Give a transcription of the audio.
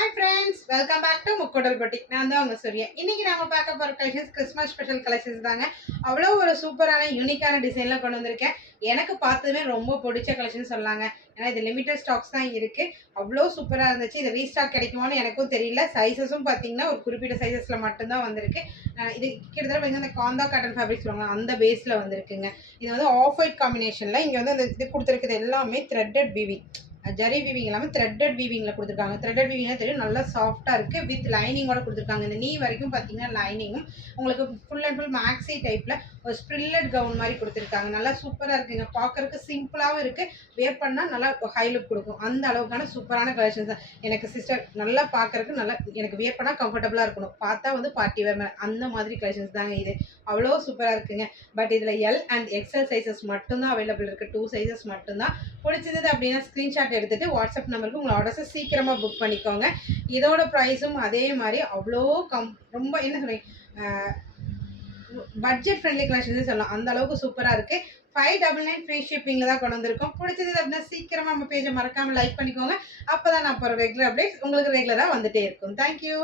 Hi friends, welcome back to முக்கோடல் boutique. நான் தான் உங்க சூர்யா. இன்னைக்கு நாம பார்க்க போற கலெக்ஷன்ஸ் கிறிஸ்மஸ் ஸ்பெஷல் கலெக்ஷன்ஸ் தாங்க. அவ்வளோ ஒரு சூப்பரான யூனிக்கான டிசைன்ல கொண்டு வந்திருக்கேன். எனக்கு பார்த்ததுமே ரொம்ப பிடிச்ச கலெக்ஷன் சொல்லலாங்க. ஏன்னா இது லிமிடெட் ஸ்டாக்ஸ் தான் இருக்கு. அவ்வளோ சூப்பராக இருந்துச்சு. இது ரீஸ்டாக் கிடைக்குமான்னு எனக்கும் தெரியல. சைஸஸும் பார்த்தீங்கன்னா ஒரு குறிப்பிட்ட சைஸஸ்ல மட்டும்தான் வந்திருக்கு. இது கிட்டத்தட்ட வந்து அந்த காந்தா காட்டன் ஃபேப்ரிக் சொல்லுவாங்க, அந்த பேஸ்ல வந்திருக்குங்க. இது வந்து ஆஃப் ஒயிட் காம்பினேஷன்ல இங்க வந்து அந்த இது கொடுத்துருக்குது எல்லாமே த்ரெட்டட் வீவிங், ஜரி வீவிங் இல்லாமல் த்ரெட்டட் வீவிங்கில் கொடுத்துருக்காங்க. த்ரெட்டட் வீவிங்னா தெரியும், நல்லா சாஃப்டாக இருக்குது. வித் லைனிங்கோட கொடுத்துருக்காங்க. இந்த நீ வரைக்கும் பார்த்தீங்கன்னா லைனிங்கும் உங்களுக்கு ஃபுல் அண்ட் ஃபுல் மேக்ஸி டைப்பில் ஒரு ஸ்ப்ரில்லட் கவுன் மாதிரி கொடுத்துருக்காங்க. நல்லா சூப்பராக இருக்குங்க. பார்க்கறதுக்கு சிம்பிளாகவும் இருக்குது, வேர் பண்ணால் நல்லா ஹை லுக் கொடுக்கும். அந்த அளவுக்கான சூப்பரான கலெக்ஷன்ஸ் தான். எனக்கு சிஸ்டர் நல்லா பார்க்கறதுக்கு நல்லா எனக்கு வேர் பண்ணால் கம்ஃபர்டபுளாக இருக்கணும், பார்த்தா வந்து பார்ட்டி வேர் மேலே அந்த மாதிரி கலெக்ஷன்ஸ் தாங்க இது. அவ்வளோ சூப்பராக இருக்குங்க. பட் இதில் எல் அண்ட் எக்ஸல் சைஸஸ் மட்டும்தான் அவைலபிள் இருக்குது. 2 சைஸஸ் மட்டும்தான். பிடிச்சது அப்படின்னா ஸ்க்ரீன்ஷாட் எடுத்துட்டு வாட்ஸ்அப் நம்பருக்கு உங்களோட ஆர்டர்ஸை சீக்கிரமா புக் பண்ணிக்கோங்க. இதோட ப்ரைஸும் அதே மாதிரி அவ்வளோ ரொம்ப என்ன சொல்றீங்க, பட்ஜெட் ஃப்ரெண்ட்லி கலெக்ஷன் சொல்லலாம். அந்த அளவுக்கு சூப்பராக இருக்கு. 599 ஃப்ரீ ஷிப்பிங்ல தான் கொண்டு வந்திருக்கோம். பிடிச்சது அப்படின்னா சீக்கிரமா நம்ம பேஜை மறக்காம லைக் பண்ணிக்கோங்க. அப்பதான் நான் போகிற ரெகுலர் அப்டேட்ஸ் உங்களுக்கு ரெகுலராக வந்துட்டே இருக்கும். தேங்க்யூ.